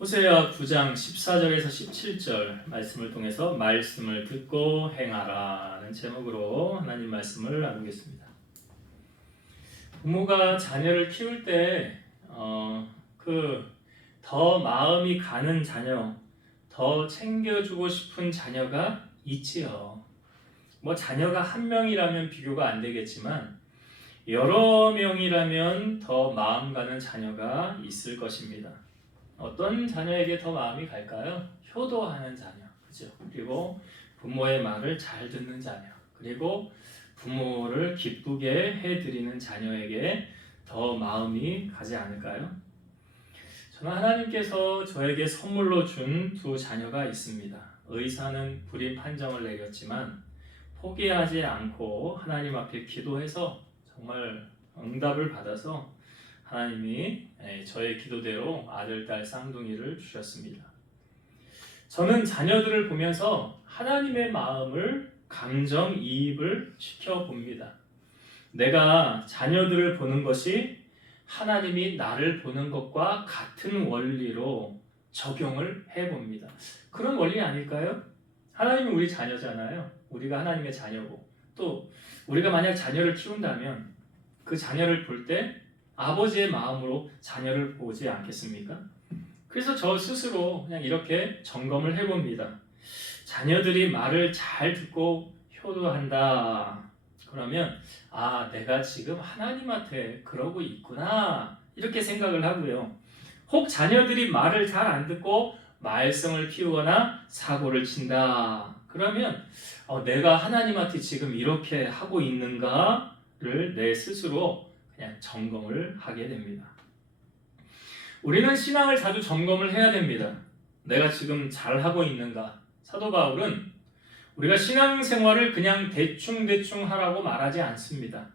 호세아 9장 14절에서 17절 말씀을 통해서 말씀을 듣고 행하라는 제목으로 하나님 말씀을 나누겠습니다. 부모가 자녀를 키울 때 더 마음이 가는 자녀, 더 챙겨주고 싶은 자녀가 있지요. 자녀가 한 명이라면 비교가 안 되겠지만 여러 명이라면 더 마음 가는 자녀가 있을 것입니다. 어떤 자녀에게 더 마음이 갈까요? 효도하는 자녀, 그죠? 그리고 부모의 말을 잘 듣는 자녀, 그리고 부모를 기쁘게 해드리는 자녀에게 더 마음이 가지 않을까요? 저는 하나님께서 저에게 선물로 준 두 자녀가 있습니다. 의사는 불임 판정을 내렸지만 포기하지 않고 하나님 앞에 기도해서 정말 응답을 받아서 하나님이 저의 기도대로 아들, 딸 쌍둥이를 주셨습니다. 저는 자녀들을 보면서 하나님의 마음을 감정이입을 시켜봅니다. 내가 자녀들을 보는 것이 하나님이 나를 보는 것과 같은 원리로 적용을 해봅니다. 그런 원리 아닐까요? 하나님은 우리 자녀잖아요. 우리가 하나님의 자녀고, 또 우리가 만약 자녀를 키운다면 그 자녀를 볼 때 아버지의 마음으로 자녀를 보지 않겠습니까? 그래서 저 스스로 그냥 이렇게 점검을 해봅니다. 자녀들이 말을 잘 듣고 효도한다. 그러면 내가 지금 하나님한테 그러고 있구나, 이렇게 생각을 하고요. 혹 자녀들이 말을 잘 안 듣고 말썽을 피우거나 사고를 친다. 그러면 내가 하나님한테 지금 이렇게 하고 있는가를 내 스스로 그냥 점검을 하게 됩니다. 우리는 신앙을 자주 점검을 해야 됩니다. 내가 지금 잘하고 있는가? 사도 바울은 우리가 신앙생활을 그냥 대충 하라고 말하지 않습니다.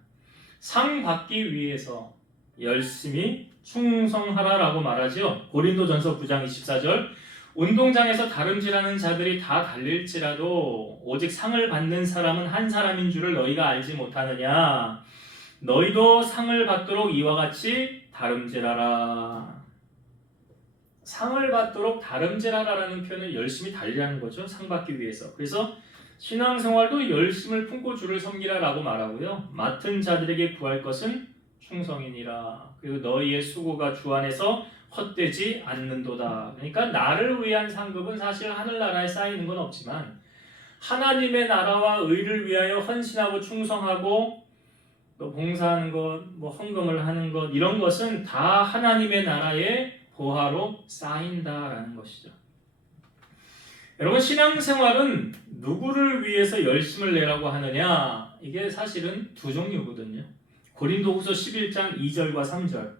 상 받기 위해서 열심히 충성하라라고 말하죠. 고린도전서 9장 24절, 운동장에서 다름질하는 자들이 다 달릴지라도 오직 상을 받는 사람은 한 사람인 줄을 너희가 알지 못하느냐? 너희도 상을 받도록 이와 같이 다름질하라. 상을 받도록 다름질하라라는 표현을 열심히 달리라는 거죠. 상 받기 위해서. 그래서 신앙생활도 열심을 품고 주를 섬기라라고 말하고요. 맡은 자들에게 구할 것은 충성이니라. 그리고 너희의 수고가 주 안에서 헛되지 않는도다. 그러니까 나를 위한 상급은 사실 하늘나라에 쌓이는 건 없지만 하나님의 나라와 의를 위하여 헌신하고 충성하고 또 봉사하는 것, 헌금을 하는 것, 이런 것은 다 하나님의 나라의 보화로 쌓인다라는 것이죠. 여러분, 신앙생활은 누구를 위해서 열심을 내라고 하느냐? 이게 사실은 두 종류거든요. 고린도후서 11장 2절과 3절,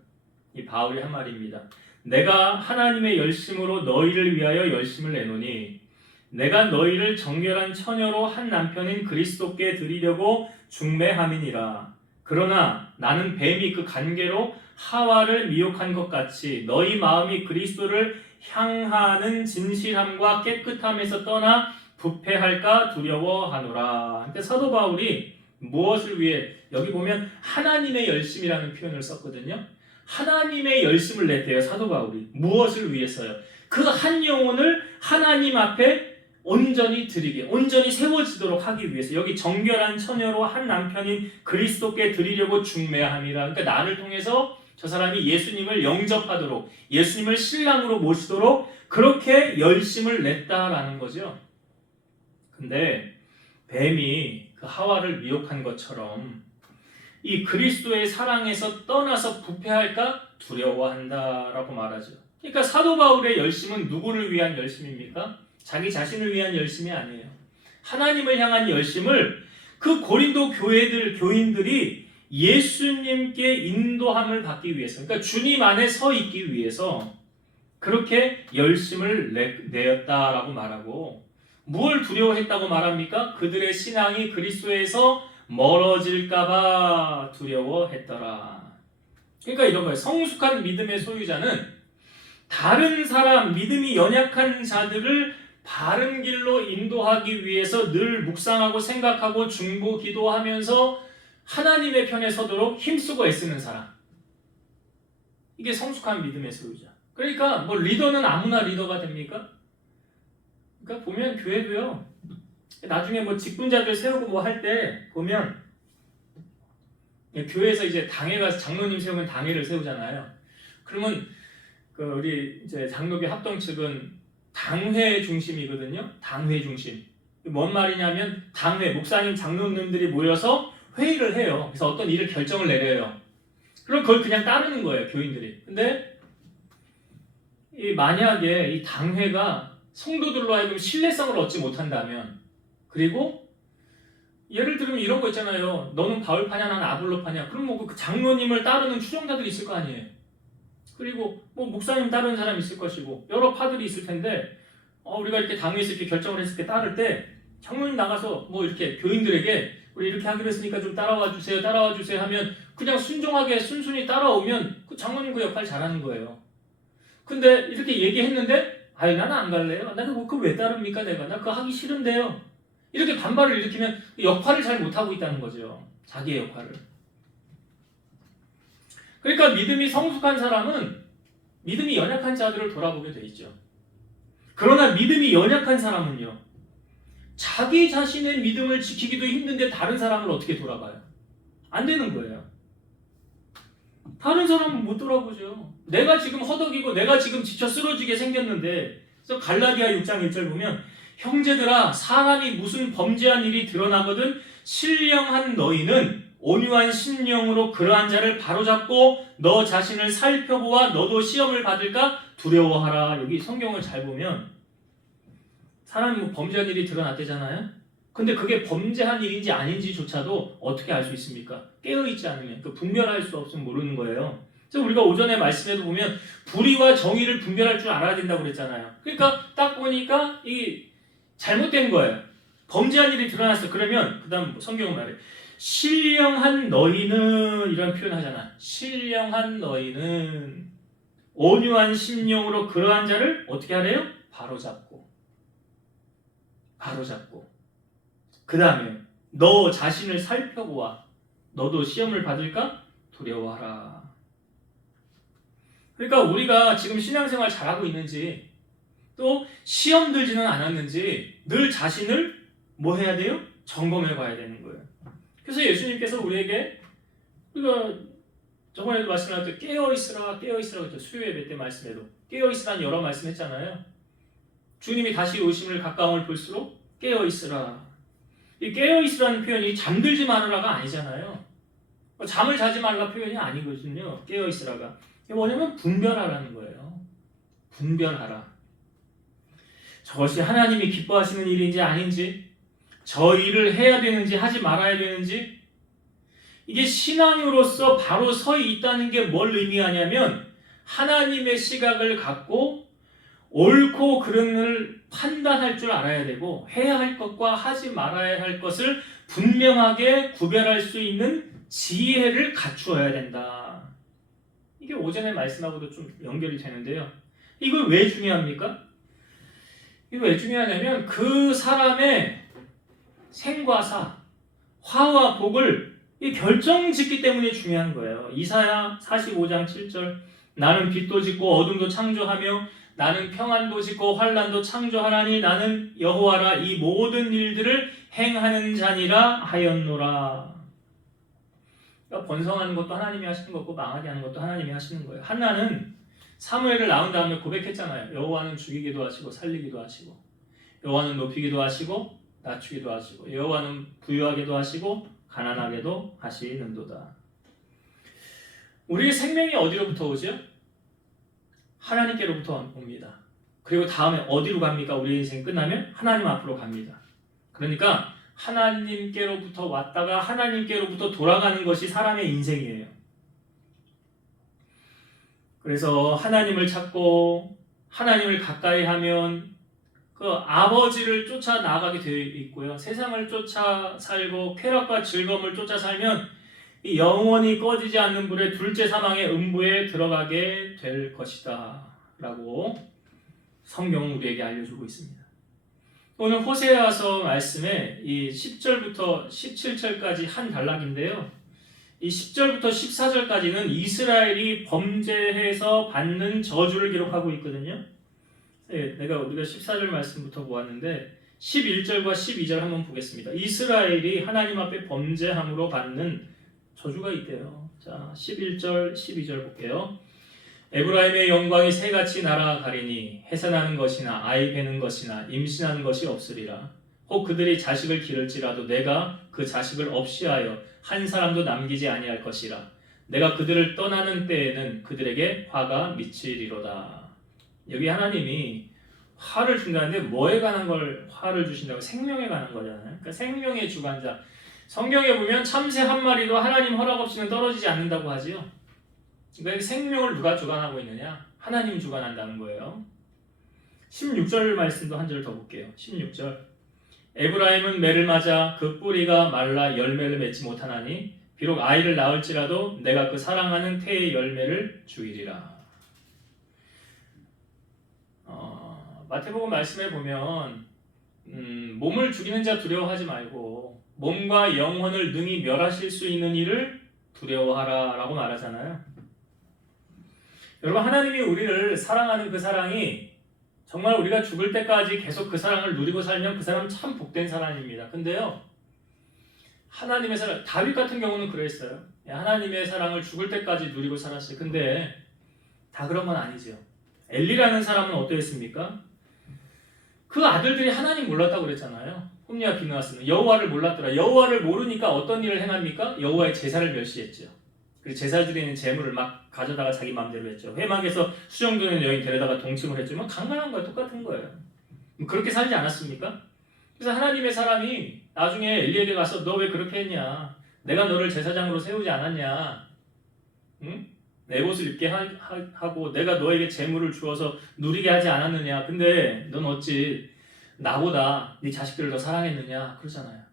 이 바울이 한 말입니다. 내가 하나님의 열심으로 너희를 위하여 열심을 내노니 내가 너희를 정결한 처녀로 한 남편인 그리스도께 드리려고 중매함이니라. 그러나 나는 뱀이 그 간계로 하와를 미혹한 것 같이 너희 마음이 그리스도를 향하는 진실함과 깨끗함에서 떠나 부패할까 두려워하노라. 그러니까 사도 바울이 무엇을 위해, 여기 보면 하나님의 열심이라는 표현을 썼거든요. 하나님의 열심을 냈대요, 사도 바울이. 무엇을 위해서요? 그 한 영혼을 하나님 앞에 온전히 드리게, 온전히 세워지도록 하기 위해서. 여기 정결한 처녀로 한 남편인 그리스도께 드리려고 중매함이라. 그러니까 나를 통해서 저 사람이 예수님을 영접하도록, 예수님을 신랑으로 모시도록 그렇게 열심을 냈다라는 거죠. 근데 뱀이 그 하와를 미혹한 것처럼 이 그리스도의 사랑에서 떠나서 부패할까 두려워한다라고 말하죠. 그러니까 사도 바울의 열심은 누구를 위한 열심입니까? 자기 자신을 위한 열심이 아니에요. 하나님을 향한 열심을 그 고린도 교인들이 예수님께 인도함을 받기 위해서, 그러니까 주님 안에 서 있기 위해서 그렇게 열심을 내었다라고 말하고, 무엇을 두려워했다고 말합니까? 그들의 신앙이 그리스도에서 멀어질까봐 두려워했더라. 그러니까 이런 거예요. 성숙한 믿음의 소유자는 다른 사람, 믿음이 연약한 자들을 바른 길로 인도하기 위해서 늘 묵상하고 생각하고 중보 기도하면서 하나님의 편에 서도록 힘쓰고 애쓰는 사람. 이게 성숙한 믿음의 소유자. 그러니까 뭐 리더는 아무나 리더가 됩니까? 그러니까 보면 교회도요. 나중에 뭐 직분자들 세우고 뭐 할 때 보면 교회에서 이제 당회 가서 장로님 세우면 당회를 세우잖아요. 그러면 그 우리 이제 장로교 합동 측은 당회 중심이거든요. 당회 중심. 뭔 말이냐면 당회 목사님 장로님들이 모여서 회의를 해요. 그래서 어떤 일을 결정을 내려요. 그럼 그걸 그냥 따르는 거예요, 교인들이. 근데 만약에 이 당회가 성도들로 하여금 신뢰성을 얻지 못한다면, 그리고 예를 들면 이런 거 있잖아요. 너는 바울파냐, 나는 아볼로파냐. 그럼 뭐 그 장로님을 따르는 추종자들이 있을 거 아니에요. 그리고 뭐 목사님 따르는 사람이 있을 것이고 여러 파들이 있을 텐데 우리가 이렇게 당회에서 이렇게 결정을 했을 때 따를 때 장로님 나가서 뭐 이렇게 교인들에게 우리 이렇게 하기로 했으니까 좀 따라와 주세요 하면 그냥 순종하게 순순히 따라오면 그 장로님 그 역할 잘하는 거예요. 근데 이렇게 얘기했는데 아니 나는 안 갈래요. 나는 그거 왜 따릅니까 내가. 나 그거 하기 싫은데요. 이렇게 반발을 일으키면 역할을 잘 못하고 있다는 거죠. 자기의 역할을. 그러니까 믿음이 성숙한 사람은 믿음이 연약한 자들을 돌아보게 돼 있죠. 그러나 믿음이 연약한 사람은요. 자기 자신의 믿음을 지키기도 힘든데 다른 사람을 어떻게 돌아봐요? 안 되는 거예요. 다른 사람은 못 돌아보죠. 내가 지금 허덕이고 내가 지금 지쳐 쓰러지게 생겼는데 그래서 갈라디아 6장 1절 보면 형제들아 사람이 무슨 범죄한 일이 드러나거든 신령한 너희는 온유한 심령으로 그러한 자를 바로잡고 너 자신을 살펴보아 너도 시험을 받을까 두려워하라. 여기 성경을 잘 보면 사람이 뭐 범죄한 일이 드러났대잖아요. 근데 그게 범죄한 일인지 아닌지조차도 어떻게 알 수 있습니까? 깨어있지 않으면, 분별할 수 없으면 모르는 거예요. 그래서 우리가 오전에 말씀에도 보면 불의와 정의를 분별할 줄 알아야 된다고 그랬잖아요. 그러니까 딱 보니까 이 잘못된 거예요. 범죄한 일이 드러났어. 그러면 그 다음 성경은 말해 신령한 너희는 이런 표현 하잖아. 신령한 너희는 온유한 심령으로 그러한 자를 어떻게 하래요? 바로잡고 그 다음에 너 자신을 살펴보아 너도 시험을 받을까? 두려워하라. 그러니까 우리가 지금 신앙생활 잘하고 있는지 또 시험 들지는 않았는지 늘 자신을 뭐 해야 돼요? 점검해 봐야 되는 거예요. 그래서 예수님께서 우리에게 우리가 저번에도 말씀할 때 깨어있으라 그랬죠. 수요 예배 때 말씀에도 깨어있으라는 여러 말씀 했잖아요. 주님이 다시 오심을 가까움을 볼수록 깨어있으라. 이 깨어있으라는 표현이 잠들지 말으라가 아니잖아요. 잠을 자지 말라 표현이 아니거든요. 깨어있으라가. 이게 뭐냐면 분별하라는 거예요. 분별하라. 저것이 하나님이 기뻐하시는 일인지 아닌지, 저 일을 해야 되는지 하지 말아야 되는지, 이게 신앙으로서 바로 서 있다는 게 뭘 의미하냐면 하나님의 시각을 갖고 옳고 그름을 판단할 줄 알아야 되고 해야 할 것과 하지 말아야 할 것을 분명하게 구별할 수 있는 지혜를 갖추어야 된다. 이게 오전에 말씀하고도 좀 연결이 되는데요. 이거 왜 중요합니까? 이거 왜 중요하냐면 그 사람의 생과 사, 화와 복을 결정짓기 때문에 중요한 거예요. 이사야 45장 7절 나는 빛도 짓고 어둠도 창조하며 나는 평안도 짓고 환난도 창조하나니 나는 여호와라 이 모든 일들을 행하는 자니라 하였노라. 그러니까 번성하는 것도 하나님이 하시는 거고 망하게 하는 것도 하나님이 하시는 거예요. 한나는 사무엘을 낳은 다음에 고백했잖아요. 여호와는 죽이기도 하시고 살리기도 하시고 여호와는 높이기도 하시고 낮추기도 하시고 여호와는 부유하게도 하시고 가난하게도 하시는도다. 우리의 생명이 어디로부터 오죠? 하나님께로부터 옵니다. 그리고 다음에 어디로 갑니까? 우리 인생 끝나면 하나님 앞으로 갑니다. 그러니까 하나님께로부터 왔다가 하나님께로부터 돌아가는 것이 사람의 인생이에요. 그래서 하나님을 찾고 하나님을 가까이 하면 그 아버지를 쫓아 나아가게 되어 있고요. 세상을 쫓아 살고 쾌락과 즐거움을 쫓아 살면 이 영원히 꺼지지 않는 불의 둘째 사망의 음부에 들어가게 될 것이다 라고 성경은 우리에게 알려주고 있습니다. 오늘 호세아서 말씀에 이 10절부터 17절까지 한 단락인데요. 이 10절부터 14절까지는 이스라엘이 범죄해서 받는 저주를 기록하고 있거든요. 우리가 14절 말씀부터 보았는데 11절과 12절 한번 보겠습니다. 이스라엘이 하나님 앞에 범죄함으로 받는 저주가 있대요. 자, 11절, 12절 볼게요. 에브라임의 영광이 새같이 날아가리니 해산하는 것이나 아이 베는 것이나 임신하는 것이 없으리라. 혹 그들이 자식을 기를지라도 내가 그 자식을 없이하여 한 사람도 남기지 아니할 것이라. 내가 그들을 떠나는 때에는 그들에게 화가 미치리로다. 여기 하나님이 화를 준다는데 뭐에 관한 걸 화를 주신다고? 생명에 관한 거잖아요. 그러니까 생명의 주관자. 성경에 보면 참새 한 마리도 하나님 허락 없이는 떨어지지 않는다고 하지요. 그러니까 생명을 누가 주관하고 있느냐? 하나님이 주관한다는 거예요. 16절 말씀도 한 절 더 볼게요. 16절. 에브라임은 매를 맞아 그 뿌리가 말라 열매를 맺지 못하나니 비록 아이를 낳을지라도 내가 그 사랑하는 태의 열매를 주이리라. 마태복음 말씀에 보면 몸을 죽이는 자 두려워하지 말고 몸과 영혼을 능히 멸하실 수 있는 일을 두려워하라 라고 말하잖아요. 여러분, 하나님이 우리를 사랑하는 그 사랑이 정말 우리가 죽을 때까지 계속 그 사랑을 누리고 살면 그 사람은 참 복된 사람입니다. 근데요, 하나님의 사랑, 다윗 같은 경우는 그랬어요. 하나님의 사랑을 죽을 때까지 누리고 살았어요. 근데 다 그런 건 아니죠. 엘리라는 사람은 어떠했습니까? 그 아들들이 하나님 몰랐다고 그랬잖아요. 홈리와 비느하스는 여호와를 몰랐더라. 여호와를 모르니까 어떤 일을 행합니까? 여호와의 제사를 멸시했죠. 그리고 제사 드리는 재물을 막 가져다가 자기 마음대로 했죠. 회막에서 수정되는 여인 데려다가 동침을 했죠. 뭐 강간한 거야, 똑같은 거예요. 그렇게 살지 않았습니까? 그래서 하나님의 사람이 나중에 엘리에게 가서 너 왜 그렇게 했냐? 내가 너를 제사장으로 세우지 않았냐? 응? 내 옷을 입게 하고 내가 너에게 재물을 주어서 누리게 하지 않았느냐? 근데 넌 어찌 나보다 네 자식들을 더 사랑했느냐? 그러잖아요.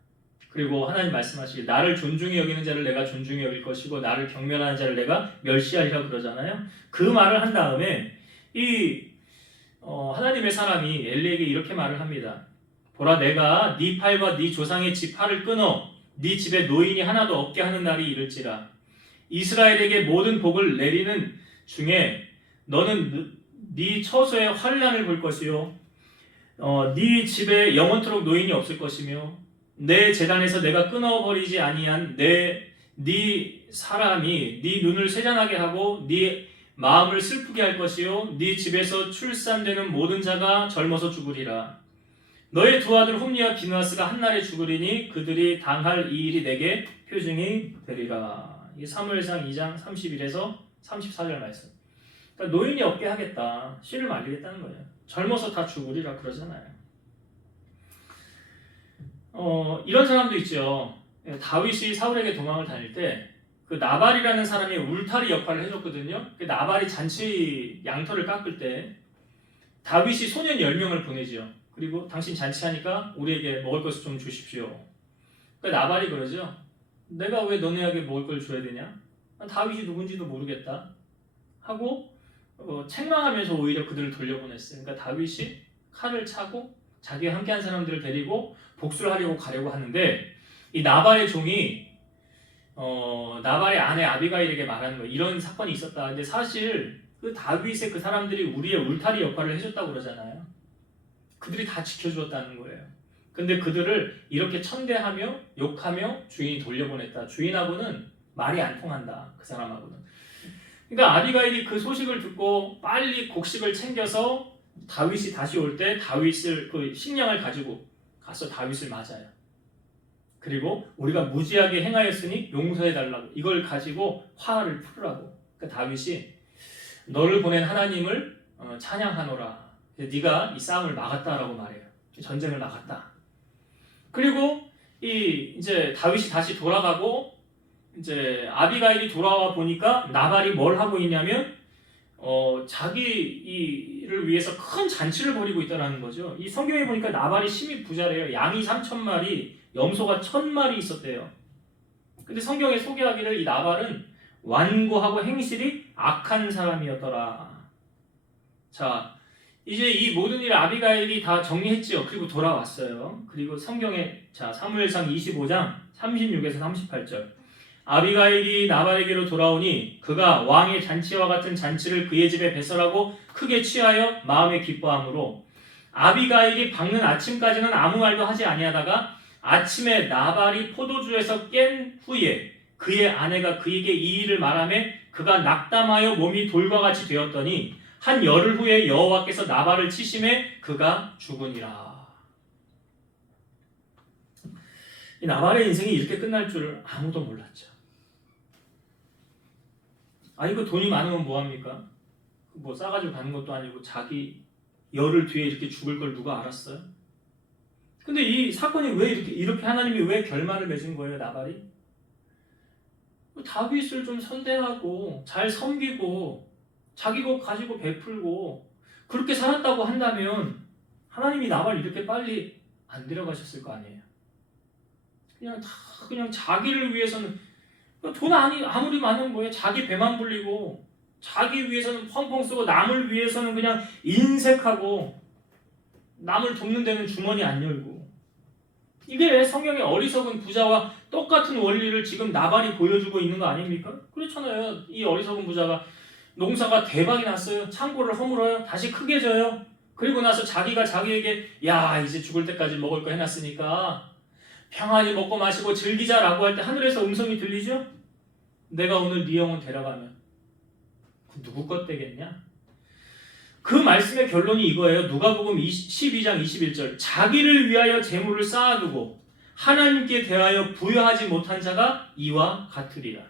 그리고 하나님 말씀하시길 나를 존중히 여기는 자를 내가 존중히 여길 것이고 나를 경멸하는 자를 내가 멸시하리라 그러잖아요. 그 말을 한 다음에 하나님의 사람이 엘리에게 이렇게 말을 합니다. 보라, 내가 네 팔과 네 조상의 집 팔을 끊어 네 집에 노인이 하나도 없게 하는 날이 이를지라. 이스라엘에게 모든 복을 내리는 중에 너는 네 처소에 환난을 볼 것이요 네 집에 영원토록 노인이 없을 것이며 내 제단에서 내가 끊어버리지 아니한 네 사람이 네 눈을 세잔하게 하고 네 마음을 슬프게 할 것이요 네 집에서 출산되는 모든 자가 젊어서 죽으리라. 너의 두 아들 홈리와 비느하스가 한날에 죽으리니 그들이 당할 이 일이 내게 표징이 되리라. 이 사무엘상 2장 31에서 34절 말씀. 그러니까 노인이 없게 하겠다. 씨를 말리겠다는 거예요. 젊어서 다 죽으리라 그러잖아요. 이런 사람도 있죠. 다윗이 사울에게 도망을 다닐 때 그 나발이라는 사람이 울타리 역할을 해줬거든요. 그 나발이 잔치 양털을 깎을 때 다윗이 소년 10명을 보내죠. 그리고 당신 잔치하니까 우리에게 먹을 것을 좀 주십시오. 그러니까 나발이 그러죠. 내가 왜 너네에게 먹을 걸 줘야 되냐? 다윗이 누군지도 모르겠다 하고 책망하면서 오히려 그들을 돌려보냈어요. 그러니까 다윗이 칼을 차고 자기와 함께한 사람들을 데리고 복수를 하려고 가려고 하는데 이 나발의 종이 나발의 아내 아비가일에게 말하는 거예요. 이런 사건이 있었다. 근데 사실 그 다윗의 그 사람들이 우리의 울타리 역할을 해줬다고 그러잖아요. 그들이 다 지켜주었다는 거예요. 근데 그들을 이렇게 천대하며 욕하며 주인이 돌려보냈다. 주인하고는 말이 안 통한다. 그 사람하고는. 그러니까 아비가일이 그 소식을 듣고 빨리 곡식을 챙겨서 다윗이 다시 올 때 다윗을 그 식량을 가지고 가서 다윗을 맞아요. 그리고 우리가 무지하게 행하였으니 용서해달라고 이걸 가지고 화를 풀으라고. 그러니까 다윗이 너를 보낸 하나님을 찬양하노라. 네가 이 싸움을 막았다라고 말해요. 전쟁을 막았다. 그리고 이제 다윗이 다시 돌아가고 이제 아비가일이 돌아와 보니까 나발이 뭘 하고 있냐면 자기를 위해서 큰 잔치를 벌이고 있다는 거죠. 이 성경에 보니까 나발이 심히 부자래요. 양이 3,000마리, 염소가 1,000마리 있었대요. 근데 성경에 소개하기를 이 나발은 완고하고 행실이 악한 사람이었더라. 자, 이제 이 모든 일을 아비가일이 다 정리했지요. 그리고 돌아왔어요. 그리고 성경에 사무엘상 25장 36에서 38절. 아비가일이 나발에게로 돌아오니 그가 왕의 잔치와 같은 잔치를 그의 집에 배설하고 크게 취하여 마음에 기뻐하므로 아비가일이 밝는 아침까지는 아무 말도 하지 아니하다가 아침에 나발이 포도주에서 깬 후에 그의 아내가 그에게 이 일을 말하매 그가 낙담하여 몸이 돌과 같이 되었더니 한 열흘 후에 여호와께서 나발을 치심에 그가 죽으니라. 이 나발의 인생이 이렇게 끝날 줄 아무도 몰랐죠. 이거 돈이 많으면 뭐합니까? 뭐 싸가지고 가는 것도 아니고 자기 열흘 뒤에 이렇게 죽을 걸 누가 알았어요? 근데 이 사건이 왜 이렇게 하나님이 왜 결말을 맺은 거예요, 나발이? 다윗을 좀 선대하고 잘 섬기고 자기 것 가지고 베풀고 그렇게 살았다고 한다면 하나님이 나발 이렇게 빨리 안 데려가셨을 거 아니에요. 그냥 자기를 위해서는 돈 아무리 많으면 뭐예요? 자기 배만 불리고 자기 위해서는 펑펑 쓰고 남을 위해서는 그냥 인색하고 남을 돕는 데는 주머니 안 열고 이게 성경의 어리석은 부자와 똑같은 원리를 지금 나발이 보여주고 있는 거 아닙니까? 그렇잖아요. 이 어리석은 부자가 농사가 대박이 났어요. 창고를 허물어요. 다시 크게 져요. 그리고 나서 자기가 자기에게 야 이제 죽을 때까지 먹을 거 해놨으니까 평안히 먹고 마시고 즐기자라고 할 때 하늘에서 음성이 들리죠? 내가 오늘 네 영혼 데려가면 누구 것 되겠냐? 그 말씀의 결론이 이거예요. 누가복음 12장 21절 자기를 위하여 재물을 쌓아두고 하나님께 대하여 부여하지 못한 자가 이와 같으리라.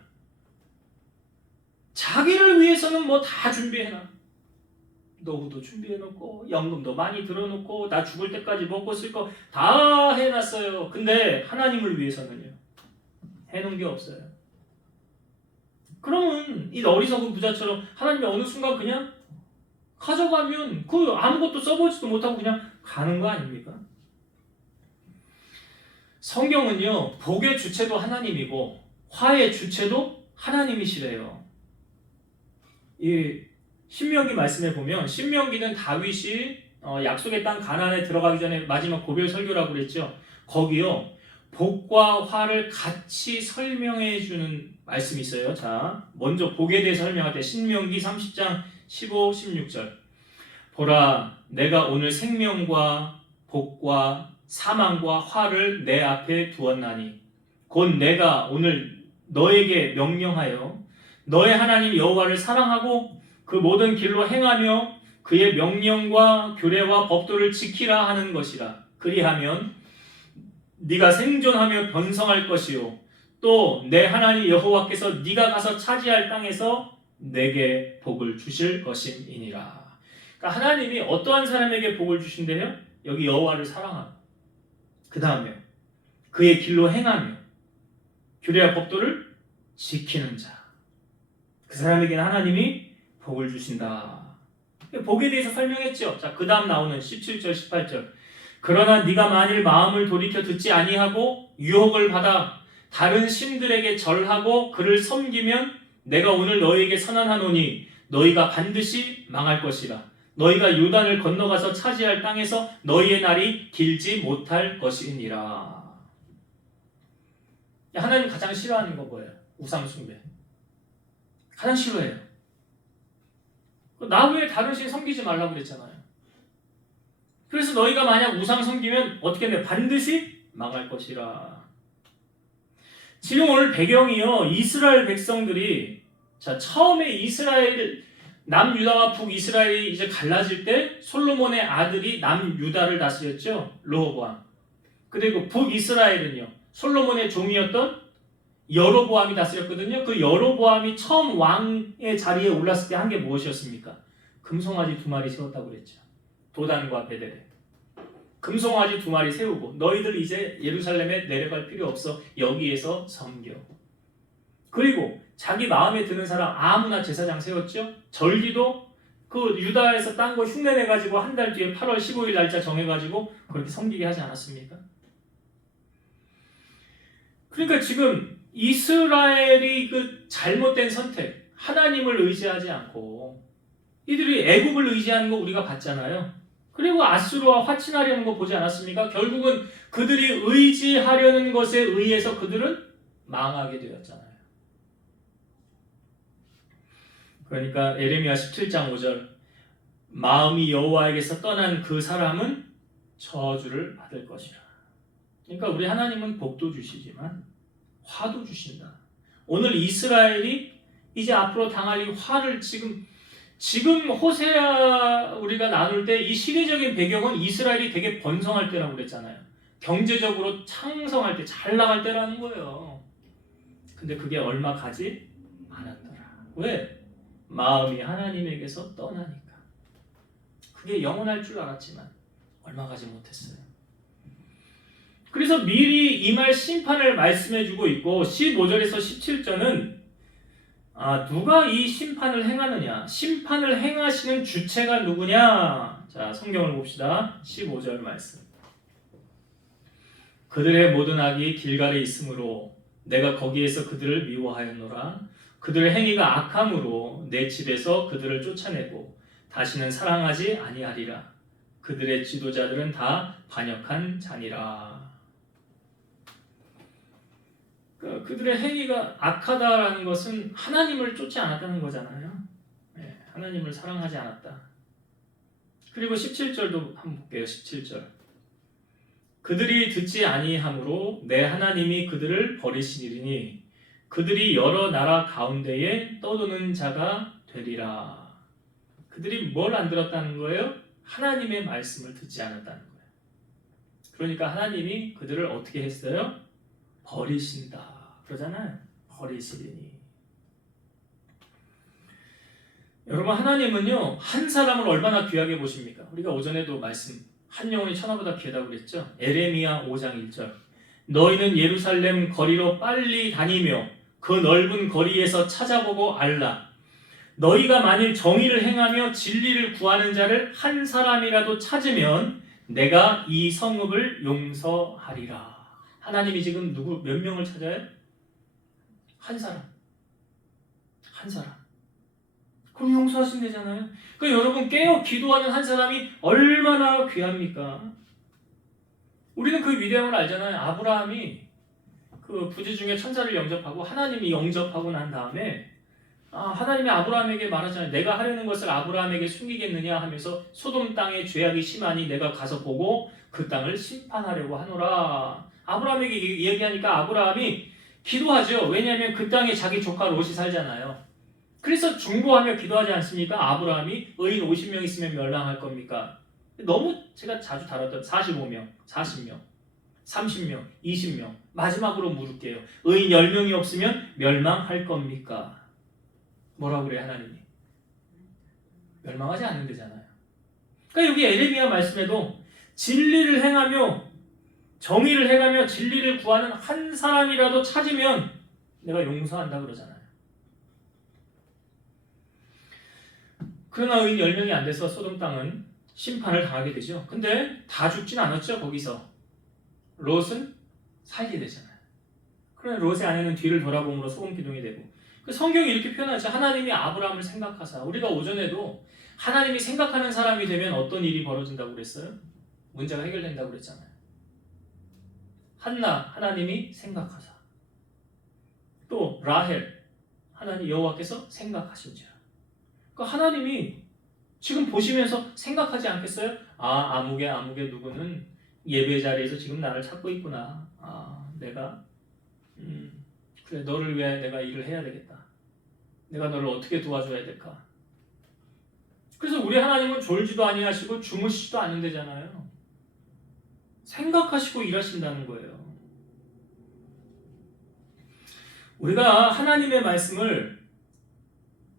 자기를 위해서는 뭐 다 준비해놔. 노후도 준비해놓고 연금도 많이 들어놓고 나 죽을 때까지 먹고 쓸 거 다 해놨어요. 근데 하나님을 위해서는요. 해놓은 게 없어요. 그러면 이 어리석은 부자처럼 하나님이 어느 순간 그냥 가져가면 그 아무것도 써보지도 못하고 그냥 가는 거 아닙니까? 성경은요. 복의 주체도 하나님이고 화의 주체도 하나님이시래요. 이 신명기 말씀에 보면 신명기는 다윗이 약속의 땅 가나안에 들어가기 전에 마지막 고별 설교라고 그랬죠. 거기요. 복과 화를 같이 설명해 주는 말씀이 있어요. 자, 먼저 복에 대해 설명할 때 신명기 30장 15, 16절 보라 내가 오늘 생명과 복과 사망과 화를 내 앞에 두었나니 곧 내가 오늘 너에게 명령하여 너의 하나님 여호와를 사랑하고 그 모든 길로 행하며 그의 명령과 규례와 법도를 지키라 하는 것이라. 그리하면 네가 생존하며 번성할 것이요 또 내 하나님 여호와께서 네가 가서 차지할 땅에서 내게 복을 주실 것임이니라. 그러니까 하나님이 어떠한 사람에게 복을 주신대요? 여기 여호와를 사랑하고 그 다음에 그의 길로 행하며 규례와 법도를 지키는 자. 그 사람에게는 하나님이 복을 주신다. 복에 대해서 설명했죠. 자, 그 다음 나오는 17절, 18절. 그러나 네가 만일 마음을 돌이켜 듣지 아니하고 유혹을 받아 다른 신들에게 절하고 그를 섬기면 내가 오늘 너희에게 선언하노니 너희가 반드시 망할 것이라. 너희가 요단을 건너가서 차지할 땅에서 너희의 날이 길지 못할 것이니라. 하나님 가장 싫어하는 거 뭐예요? 우상 숭배. 가장 싫어해요. 나 외에 다른 신 섬기지 말라고 그랬잖아요. 그래서 너희가 만약 우상 섬기면 어떻게 돼? 반드시 망할 것이라. 지금 오늘 배경이요. 이스라엘 백성들이 자 처음에 이스라엘 남유다와 북이스라엘이 이제 갈라질 때 솔로몬의 아들이 남유다를 다스렸죠. 르호보암. 그리고 북이스라엘은요. 솔로몬의 종이었던 여로보암이 다스렸거든요. 그 여로보암이 처음 왕의 자리에 올랐을 때 한 게 무엇이었습니까? 금송아지 2마리 세웠다고 그랬죠. 도단과 베델에. 금송아지 2마리 세우고 너희들 이제 예루살렘에 내려갈 필요 없어. 여기에서 섬겨. 그리고 자기 마음에 드는 사람 아무나 제사장 세웠죠. 절기도 그 유다에서 딴 거 흉내내가지고 한 달 뒤에 8월 15일 날짜 정해가지고 그렇게 섬기게 하지 않았습니까? 그러니까 지금 이스라엘이 그 잘못된 선택, 하나님을 의지하지 않고 이들이 애굽을 의지하는 거 우리가 봤잖아요. 그리고 아수르와 화친하려는 거 보지 않았습니까? 결국은 그들이 의지하려는 것에 의해서 그들은 망하게 되었잖아요. 그러니까 예레미야 17장 5절 마음이 여호와에게서 떠난 그 사람은 저주를 받을 것이라. 그러니까 우리 하나님은 복도 주시지만 화도 주신다. 오늘 이스라엘이 이제 앞으로 당할 이 화를 지금 호세아 우리가 나눌 때 이 시대적인 배경은 이스라엘이 되게 번성할 때라고 그랬잖아요. 경제적으로 창성할 때 잘 나갈 때라는 거예요. 근데 그게 얼마 가지 않았더라. 왜? 마음이 하나님에게서 떠나니까. 그게 영원할 줄 알았지만 얼마 가지 못했어요. 그래서 미리 임할 심판을 말씀해주고 있고 15절에서 17절은 누가 이 심판을 행하느냐? 심판을 행하시는 주체가 누구냐? 자, 성경을 봅시다. 15절 말씀. 그들의 모든 악이 길갈에 있으므로 내가 거기에서 그들을 미워하였노라. 그들의 행위가 악함으로 내 집에서 그들을 쫓아내고 다시는 사랑하지 아니하리라. 그들의 지도자들은 다 반역한 자니라. 그들의 행위가 악하다라는 것은 하나님을 쫓지 않았다는 거잖아요. 네, 하나님을 사랑하지 않았다. 그리고 17절도 한번 볼게요. 17절. 그들이 듣지 아니함으로 내 하나님이 그들을 버리시리니 그들이 여러 나라 가운데에 떠도는 자가 되리라. 그들이 뭘 안 들었다는 거예요? 하나님의 말씀을 듣지 않았다는 거예요. 그러니까 하나님이 그들을 어떻게 했어요? 버리신다. 그러잖아요. 버리시리니. 여러분 하나님은요 한 사람을 얼마나 귀하게 보십니까? 우리가 오전에도 말씀 한 영혼이 천하보다 귀하다고 그랬죠. 에레미야 5장 1절 너희는 예루살렘 거리로 빨리 다니며 그 넓은 거리에서 찾아보고 알라. 너희가 만일 정의를 행하며 진리를 구하는 자를 한 사람이라도 찾으면 내가 이 성읍을 용서하리라. 하나님이 지금 몇 명을 찾아요? 한 사람. 한 사람. 그럼 용서하시면 되잖아요. 그러니까 여러분 깨어 기도하는 한 사람이 얼마나 귀합니까? 우리는 그 위대한 걸 알잖아요. 아브라함이 그 부지 중에 천사를 영접하고 하나님이 영접하고 난 다음에 하나님이 아브라함에게 말하잖아요. 내가 하려는 것을 아브라함에게 숨기겠느냐 하면서 소돔 땅의 죄악이 심하니 내가 가서 보고 그 땅을 심판하려고 하노라. 아브라함에게 얘기하니까 아브라함이 기도하죠. 왜냐하면 그 땅에 자기 조카 롯이 살잖아요. 그래서 중보하며 기도하지 않습니까? 아브라함이 의인 50명 있으면 멸망할 겁니까? 너무 제가 자주 다뤘던 45명, 40명, 30명, 20명 마지막으로 물을게요. 의인 10명이 없으면 멸망할 겁니까? 뭐라고 그래요 하나님이? 멸망하지 않는다잖아요. 그러니까 여기 에레미야 말씀에도 진리를 행하며 정의를 행하며 진리를 구하는 한 사람이라도 찾으면 내가 용서한다 그러잖아요. 그러나 의인 10명이 안 돼서 소돔 땅은 심판을 당하게 되죠. 근데 다 죽진 않았죠. 거기서 롯은 살게 되잖아요. 그러나 롯의 아내는 뒤를 돌아봄으로 소금 기둥이 되고 성경이 이렇게 표현하죠. 하나님이 아브라함을 생각하사. 우리가 오전에도 하나님이 생각하는 사람이 되면 어떤 일이 벌어진다고 그랬어요? 문제가 해결된다고 그랬잖아요. 한나 하나님이 생각하사. 또 라헬 하나님 여호와께서 생각하신지라. 그러니까 하나님이 지금 보시면서 생각하지 않겠어요? 아무개 누구는 예배 자리에서 지금 나를 찾고 있구나. 내가 그래 너를 위해 내가 일을 해야 되겠다. 내가 너를 어떻게 도와줘야 될까? 그래서 우리 하나님은 졸지도 아니하시고 주무시지도 않는다잖아요. 생각하시고 일하신다는 거예요. 우리가 하나님의 말씀을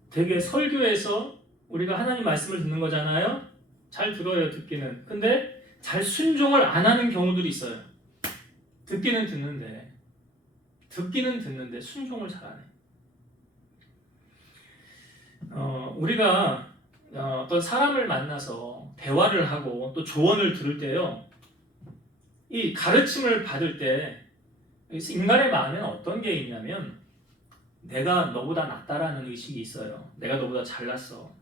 되게 설교에서 우리가 하나님 말씀을 듣는 거잖아요. 잘 들어요, 듣기는. 근데 잘 순종을 안 하는 경우들이 있어요. 듣기는 듣는데 순종을 잘 안 해. 우리가 어떤 사람을 만나서 대화를 하고 또 조언을 들을 때요. 이 가르침을 받을 때 인간의 마음에는 어떤 게 있냐면 내가 너보다 낫다라는 의식이 있어요. 내가 너보다 잘났어.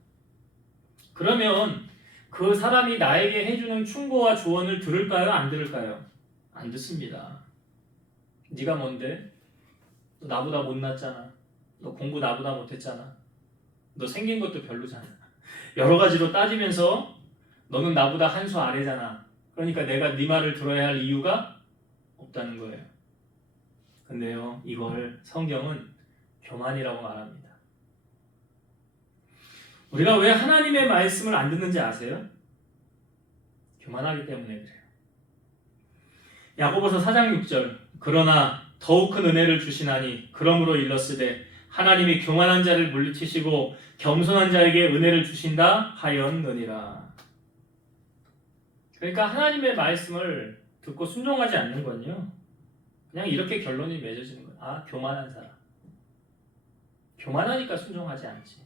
그러면 그 사람이 나에게 해주는 충고와 조언을 들을까요? 안 들을까요? 안 듣습니다. 네가 뭔데? 너 나보다 못났잖아. 너 공부 나보다 못했잖아. 너 생긴 것도 별로잖아. 여러 가지로 따지면서 너는 나보다 한 수 아래잖아. 그러니까 내가 네 말을 들어야 할 이유가 없다는 거예요. 근데요, 이걸 성경은 교만이라고 말합니다. 우리가 왜 하나님의 말씀을 안 듣는지 아세요? 교만하기 때문에 그래요. 야고보서 4장 6절 그러나 더욱 큰 은혜를 주시나니 그러므로 일렀으되 하나님이 교만한 자를 물리치시고 겸손한 자에게 은혜를 주신다 하였느니라. 그러니까 하나님의 말씀을 듣고 순종하지 않는 건요, 그냥 이렇게 결론이 맺어지는 거예요. 아, 교만한 사람. 교만하니까 순종하지 않지.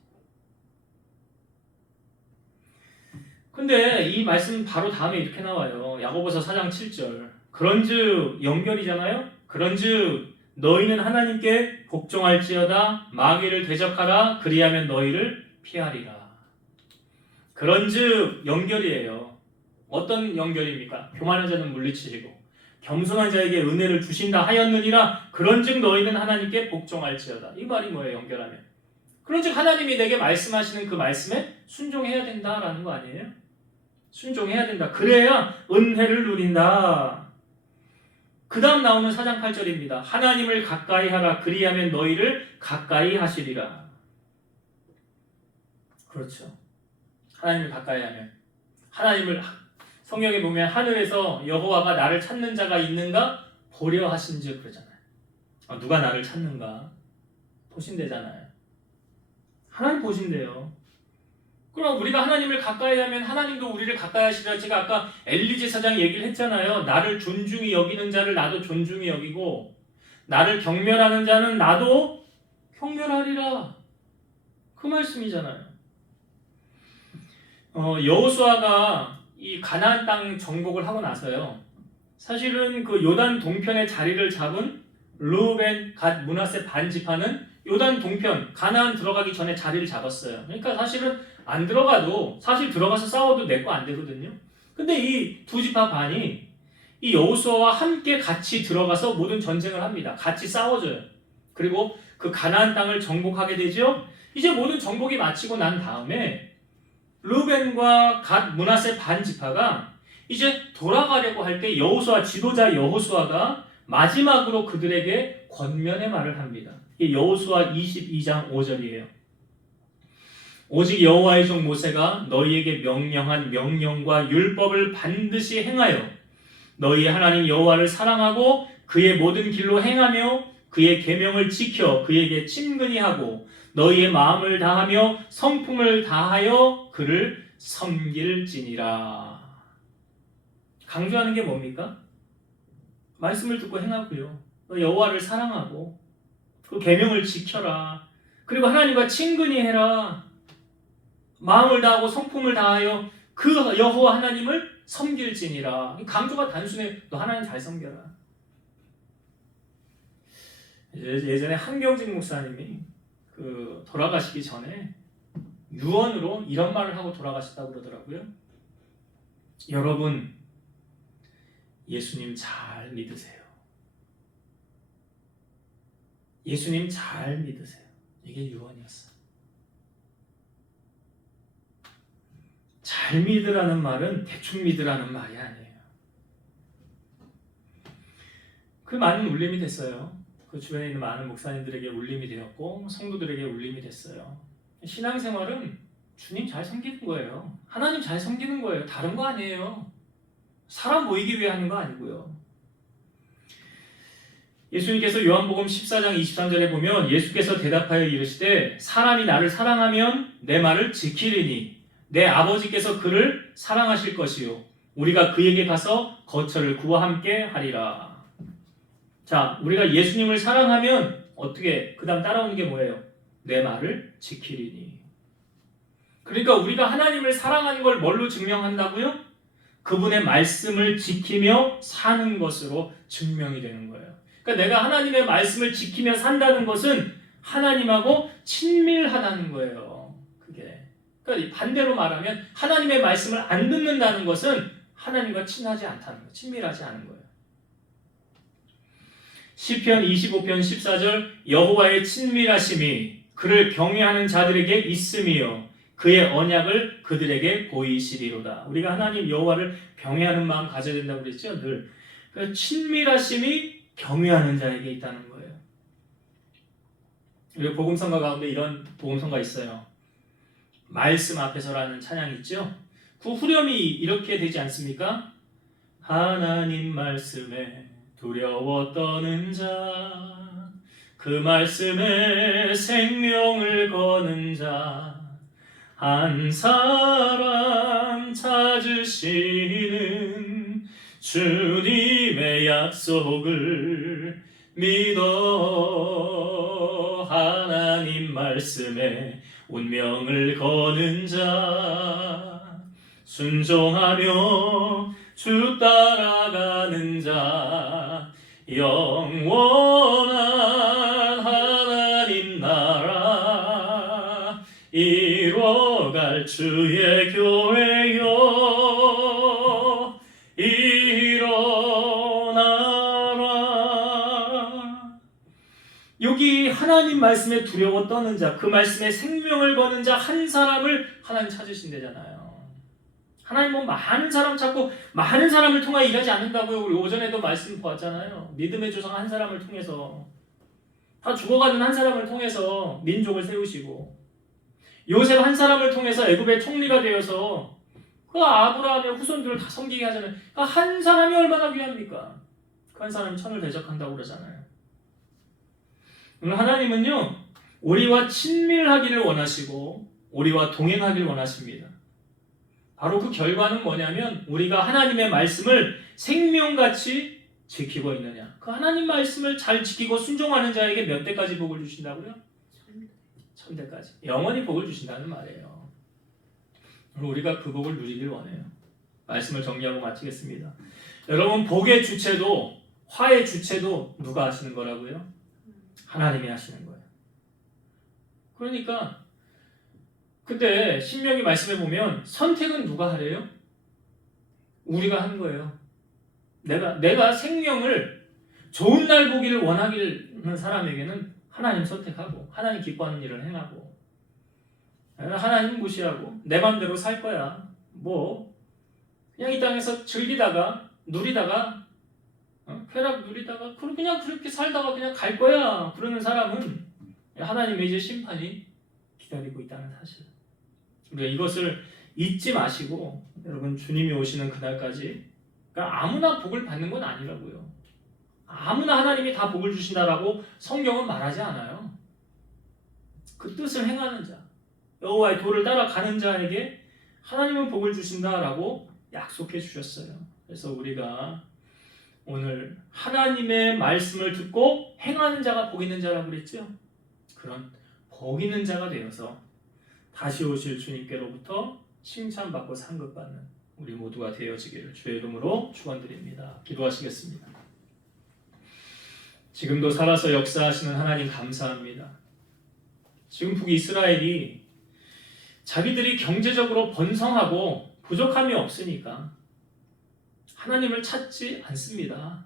근데 이 말씀 바로 다음에 이렇게 나와요. 야고보서 4장 7절 그런즉 연결이잖아요. 그런즉 너희는 하나님께 복종할지어다 마귀를 대적하라 그리하면 너희를 피하리라. 그런즉 연결이에요. 어떤 연결입니까? 교만한 자는 물리치시고 겸손한 자에게 은혜를 주신다 하였느니라. 그런즉 너희는 하나님께 복종할지어다. 이 말이 뭐예요? 연결하면. 그런즉 하나님이 내게 말씀하시는 그 말씀에 순종해야 된다라는 거 아니에요? 순종해야 된다. 그래야 은혜를 누린다. 그 다음 나오는 4장 8절입니다. 하나님을 가까이 하라. 그리하면 너희를 가까이 하시리라. 그렇죠. 하나님을 가까이 하면. 하나님을 성경에 보면 하늘에서 여호와가 나를 찾는 자가 있는가 보려 하신즉 그러잖아요. 누가 나를 찾는가 보신대잖아요. 하나님 보신대요. 그럼 우리가 하나님을 가까이 하면 하나님도 우리를 가까이 하시리라. 제가 아까 엘리 제사장 얘기를 했잖아요. 나를 존중히 여기는 자를 나도 존중히 여기고 나를 경멸하는 자는 나도 경멸하리라. 그 말씀이잖아요. 여호수아가 이 가나안 땅 정복을 하고 나서요, 사실은 그 요단 동편의 자리를 잡은 르우벤, 갓, 므낫세 반 지파는 요단 동편 가나안 들어가기 전에 자리를 잡았어요. 그러니까 사실은 안 들어가도, 사실 들어가서 싸워도 내 거 안 되거든요. 근데 이 두 지파 반이 이 여호수아와 함께 같이 들어가서 모든 전쟁을 합니다. 같이 싸워줘요. 그리고 그 가나안 땅을 정복하게 되죠. 이제 모든 정복이 마치고 난 다음에 르벤과 갓, 므낫세 반 지파가 이제 돌아가려고 할 때 여호수아, 지도자 여호수아가 마지막으로 그들에게 권면의 말을 합니다. 이 여호수아 22장 5절이에요. 오직 여호와의 종 모세가 너희에게 명령한 명령과 율법을 반드시 행하여 너희 하나님 여호와를 사랑하고 그의 모든 길로 행하며 그의 계명을 지켜 그에게 친근히 하고 너희의 마음을 다하며 성품을 다하여 그를 섬길지니라. 강조하는 게 뭡니까? 말씀을 듣고 행하고요. 여호와를 사랑하고 그 계명을 지켜라. 그리고 하나님과 친근히 해라. 마음을 다하고 성품을 다하여 그 여호와 하나님을 섬길지니라. 강조가 단순해. 너 하나님 잘 섬겨라. 예전에 한경직 목사님이 돌아가시기 전에 유언으로 이런 말을 하고 돌아가셨다고 그러더라고요. 여러분, 예수님 잘 믿으세요. 예수님 잘 믿으세요. 이게 유언이었어. 잘 믿으라는 말은 대충 믿으라는 말이 아니에요. 그 많은 울림이 됐어요. 그 주변에 있는 많은 목사님들에게 울림이 되었고 성도들에게 울림이 됐어요. 신앙생활은 주님 잘 섬기는 거예요. 하나님 잘 섬기는 거예요. 다른 거 아니에요. 사람 모이기 위해 하는 거 아니고요. 예수님께서 요한복음 14장 23절에 보면 예수께서 대답하여 이르시되 사람이 나를 사랑하면 내 말을 지키리니 내 아버지께서 그를 사랑하실 것이요 우리가 그에게 가서 거처를 그와 함께 하리라. 자, 우리가 예수님을 사랑하면 어떻게 그 다음 따라오는 게 뭐예요? 내 말을 지키리니. 그러니까 우리가 하나님을 사랑하는 걸 뭘로 증명한다고요? 그분의 말씀을 지키며 사는 것으로 증명이 되는 거예요. 그러니까 내가 하나님의 말씀을 지키며 산다는 것은 하나님하고 친밀하다는 거예요. 그게. 그러니까 반대로 말하면 하나님의 말씀을 안 듣는다는 것은 하나님과 친하지 않다는 거예요. 친밀하지 않은 거예요. 시편 25편 14절 여호와의 친밀하심이 그를 경외하는 자들에게 있음이요 그의 언약을 그들에게 보이시리로다. 우리가 하나님 여호와를 경외하는 마음 가져야 된다고 그랬죠. 늘 그러니까 친밀하심이 경외하는 자에게 있다는 거예요. 우리 복음성가 가운데 이런 복음성가 있어요. 말씀 앞에서라는 찬양이 있죠. 그 후렴이 이렇게 되지 않습니까? 하나님 말씀에 두려워 떠는 자 그 말씀에 생명을 거는 자 한 사람 찾으시는 주님의 약속을 믿어 하나님 말씀에 운명을 거는 자 순종하며 주 따라가는 자 영원한 하나님 나라 이뤄갈 주의 교회여 일어나라. 여기 하나님 말씀에 두려워 떠는 자, 그 말씀에 생명을 거는 자 한 사람을 하나님 찾으신대잖아요. 하나님 뭐 많은 사람 찾고 많은 사람을 통하여 일하지 않는다고요. 우리 오전에도 말씀 보았잖아요. 믿음의 조상 한 사람을 통해서 다 죽어가는 한 사람을 통해서 민족을 세우시고 요셉 한 사람을 통해서 애굽의 총리가 되어서 그 아브라함의 후손들을 다 섬기게 하잖아요. 그 한 사람이 얼마나 귀합니까? 그 한 사람이 천을 대적한다고 그러잖아요. 오늘 하나님은요 우리와 친밀하기를 원하시고 우리와 동행하기를 원하십니다. 바로 그 결과는 뭐냐면 우리가 하나님의 말씀을 생명같이 지키고 있느냐. 그 하나님 말씀을 잘 지키고 순종하는 자에게 몇 대까지 복을 주신다고요? 1000대까지. 영원히 복을 주신다는 말이에요. 우리가 그 복을 누리길 원해요. 말씀을 정리하고 마치겠습니다. 여러분 복의 주체도 화의 주체도 누가 하시는 거라고요? 하나님이 하시는 거예요. 그러니까 근데 신명기 말씀에 보면 선택은 누가 하래요? 우리가 하는 거예요. 내가 생명을 좋은 날 보기를 원하는 사람에게는 하나님 선택하고 하나님 기뻐하는 일을 행하고 하나님 무시하고 내 맘대로 살 거야. 뭐 그냥 이 땅에서 즐기다가 누리다가 쾌락 누리다가 그냥 그렇게 살다가 그냥 갈 거야. 그러는 사람은 하나님의 이제 심판이 기다리고 있다는 사실. 우리가 이것을 잊지 마시고 여러분 주님이 오시는 그날까지 그러니까 아무나 복을 받는 건 아니라고요. 아무나 하나님이 다 복을 주신다라고 성경은 말하지 않아요. 그 뜻을 행하는 자, 여호와의 도를 따라가는 자에게 하나님은 복을 주신다라고 약속해 주셨어요. 그래서 우리가 오늘 하나님의 말씀을 듣고 행하는 자가 복 있는 자라고 그랬죠. 그런 복 있는 자가 되어서 다시 오실 주님께로부터 칭찬받고 상급받는 우리 모두가 되어지기를 주의 이름으로 축원드립니다. 기도하시겠습니다. 지금도 살아서 역사하시는 하나님 감사합니다. 지금 북이스라엘이 자기들이 경제적으로 번성하고 부족함이 없으니까 하나님을 찾지 않습니다.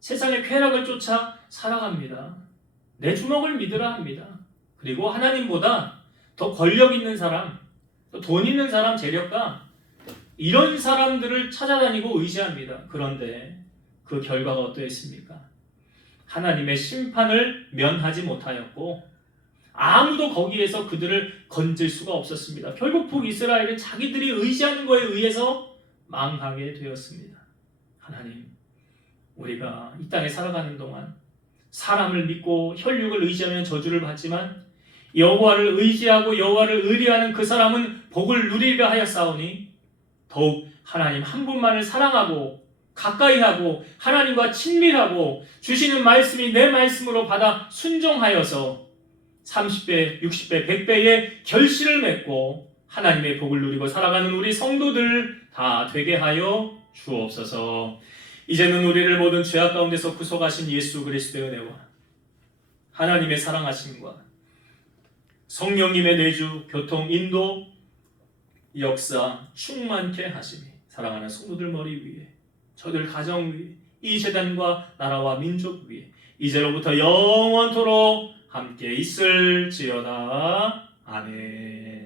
세상의 쾌락을 쫓아 살아갑니다. 내 주먹을 믿으라 합니다. 그리고 하나님보다 더 권력 있는 사람, 돈 있는 사람, 재력가 이런 사람들을 찾아다니고 의지합니다. 그런데 그 결과가 어떠했습니까? 하나님의 심판을 면하지 못하였고 아무도 거기에서 그들을 건질 수가 없었습니다. 결국 북이스라엘은 자기들이 의지하는 것에 의해서 망하게 되었습니다. 하나님, 우리가 이 땅에 살아가는 동안 사람을 믿고 혈육을 의지하면 저주를 받지만 여호와를 의지하고 여호와를 의뢰하는 그 사람은 복을 누리리라 하였사오니 더욱 하나님 한 분만을 사랑하고 가까이 하고 하나님과 친밀하고 주시는 말씀이 내 말씀으로 받아 순종하여서 30배, 60배, 100배의 결실을 맺고 하나님의 복을 누리고 살아가는 우리 성도들 다 되게 하여 주옵소서. 이제는 우리를 모든 죄악 가운데서 구속하신 예수 그리스도의 은혜와 하나님의 사랑하심과 성령님의 내주, 교통, 인도, 역사 충만케 하시니 사랑하는 성도들 머리 위에 저들 가정 위에 이 재단과 나라와 민족 위에 이제로부터 영원토록 함께 있을지어다. 아멘.